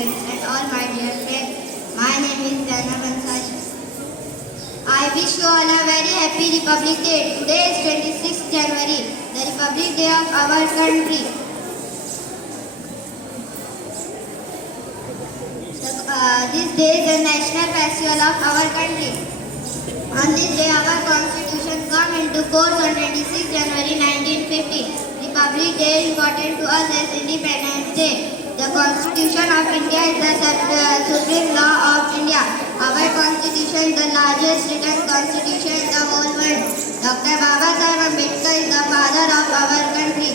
parents, and all my dear friends. My name is Dana Bansali. I wish you all a very happy Republic Day. Today is 26th January, the Republic Day of our country. This day is the national festival of our country. On this day, our constitution came into force on 26 January 1950. Republic Day is important to us as Independence Day. The Constitution of India is the supreme law of India. Our constitution is the largest written constitution in the whole world. Dr. Baba Sahib Ambedkar is the father of our country.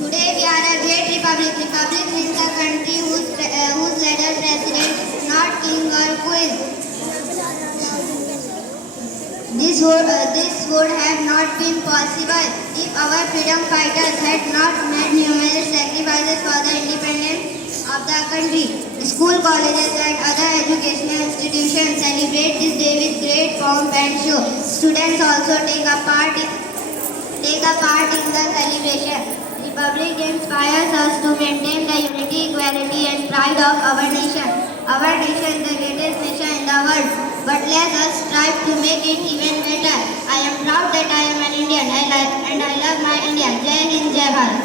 Today we are a great republic. Republic means a country whose leader president is not king or queen. This would have not been possible if our freedom fighters had not made numerous sacrifices for the independence of the country. School, colleges and other educational institutions celebrate this day with great pomp and show. Students also take a part in the celebration. Republic Day inspires us to maintain the unity, equality and pride of our nation. Our nation is the greatest nation in the world, but let us strive to make it even better. I am proud that I am an Indian and I love my India. Jai Hind, Jai Bharat.